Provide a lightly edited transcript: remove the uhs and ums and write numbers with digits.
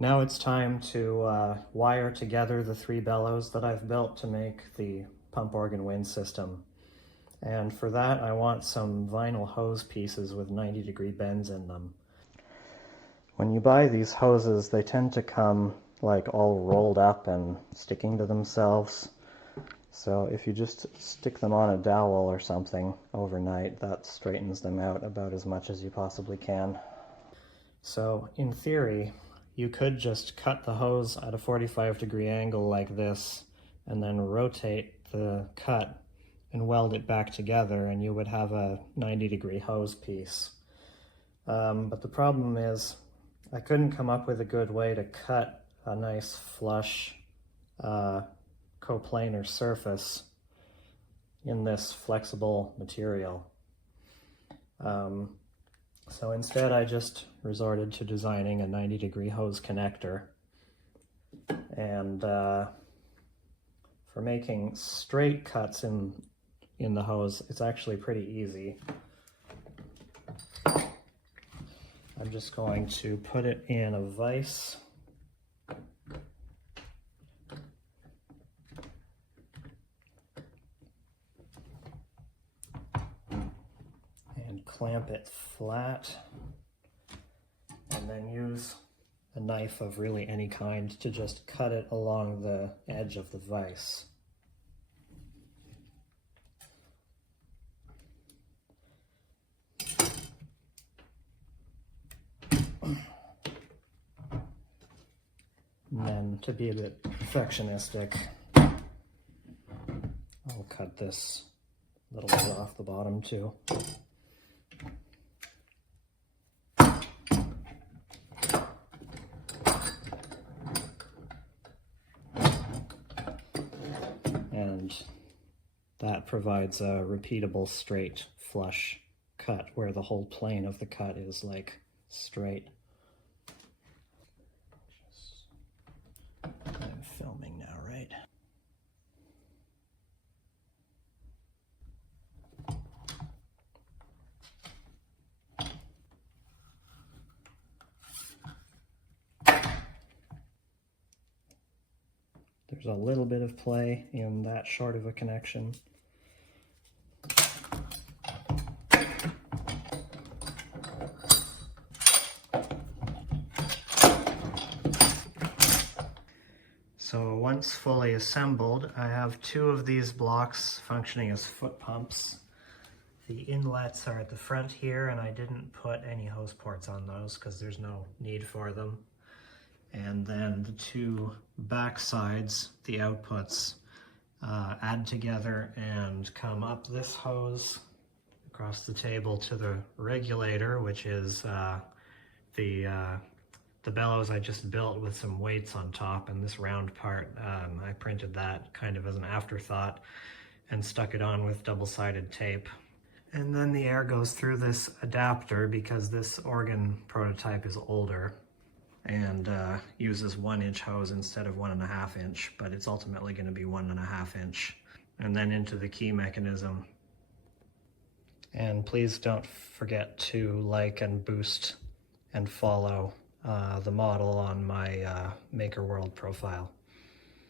Now it's time to wire together the 3 bellows that I've built to make the pump organ wind system. And for that I want some vinyl hose pieces with 90-degree bends in them. When you buy these hoses, they tend to come like all rolled up and sticking to themselves. So if you just stick them on a dowel or something overnight, that straightens them out about as much as you possibly can. So in theory, you could just cut the hose at a 45-degree angle like this and then rotate the cut and weld it back together, and you would have a 90-degree hose piece. But the problem is I couldn't come up with a good way to cut a nice flush coplanar surface in this flexible material. So instead I just resorted to designing a 90-degree hose connector. And for making straight cuts in the hose, it's actually pretty easy. I'm just going to put it in a vise. And clamp it flat. And then use a knife of really any kind to just cut it along the edge of the vise. And then, to be a bit perfectionistic, I'll cut this little bit off the bottom too. And that provides a repeatable, straight, flush cut where the whole plane of the cut is like straight. I'm filming now, right? There's a little bit of play in that short of a connection. So once fully assembled, I have 2 of these blocks functioning as foot pumps. The inlets are at the front here, and I didn't put any hose ports on those because there's no need for them. And then the 2 back sides, the outputs, add together and come up this hose across the table to the regulator, which is the bellows I just built with some weights on top, and this round part, I printed that kind of as an afterthought and stuck it on with double-sided tape. And then the air goes through this adapter because this organ prototype is older and uses 1-inch hose instead of 1.5 inch, but it's ultimately going to be 1.5 inch. And then into the key mechanism. And please don't forget to like and boost and follow the model on my Maker World profile.